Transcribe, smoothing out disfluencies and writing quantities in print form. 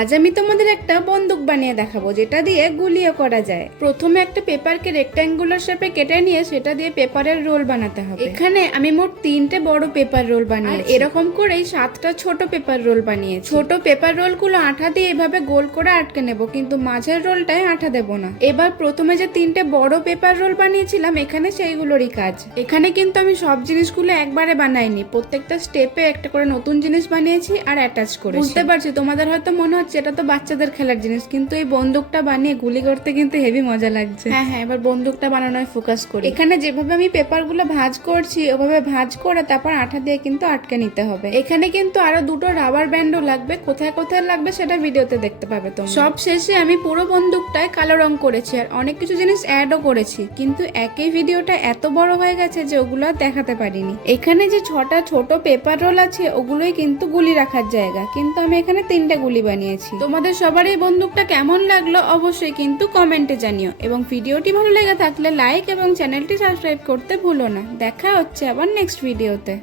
আজ আমি তোমাদের একটা বন্দুক বানিয়ে দেখাবো যেটা দিয়ে গুলিও করা যায়। প্রথমে একটা পেপারকে রেক্ট্যাঙ্গুলার শেপে কেটে নিয়ে সেটা দিয়ে পেপারের রোল বানাতে হবে। এখানে আমি মোট 3টে বড় পেপার রোল বানিয়েছি, এরকম করেই 7টা ছোট পেপার রোল বানিয়েছি। ছোট পেপার রোল গুলো আঠা দিয়ে এভাবে গোল করে আটকে নেব, কিন্তু মাঝের রোলটায় আঠা দেবো না। এবার প্রথমে যে 3টে বড় পেপার রোল বানিয়েছিলাম এখানে সেইগুলোরই কাজ। এখানে কিন্তু আমি সব জিনিসগুলো একবারে বানাইনি, প্রত্যেকটা স্টেপে একটা করে নতুন জিনিস বানিয়েছি আর অ্যাটাচ করেছি। বুঝতে পারছি তোমাদের হয়তো মনে হচ্ছে এটা তো বাচ্চাদের খেলার জিনিস, কিন্তু এই বন্দুকটা বানিয়ে গুলি করতে কিন্তু হেভি মজা লাগছে। হ্যাঁ, এবার বন্দুকটা বানানোয় ফোকাস করি। এখানে যেভাবে আমি পেপার গুলো ভাঁজ করছি ওভাবে ভাঁজ করে তারপর আঠা দিয়ে কিন্তু আটকে নিতে হবে। এখানে কিন্তু আরো 2টো রাবার ব্যান্ডও লাগবে, কোথায় কোথায় লাগবে সেটা ভিডিওতে দেখতে পাবে তোমরা। সব শেষে আমি পুরো বন্দুকটায় কালো রং করেছি আর অনেক কিছু জিনিস অ্যাডও করেছি, কিন্তু একই ভিডিওটা এত বড় হয়ে গেছে যে ওগুলো আর দেখাতে পারিনি। এখানে যে 6টা ছোট পেপার রোল আছে ওগুলোই কিন্তু গুলি রাখার জায়গা, কিন্তু আমি এখানে 3টে গুলি বানিয়েছি। তোমাদের সবার এই বন্দুকটা কেমন লাগলো অবশ্যই কিন্তু কমেন্টে জানিও, এবং ভিডিওটি ভালো লেগে থাকলে লাইক এবং চ্যানেলটি সাবস্ক্রাইব করতে ভুলো না। দেখা হচ্ছে আবার নেক্সট ভিডিওতে।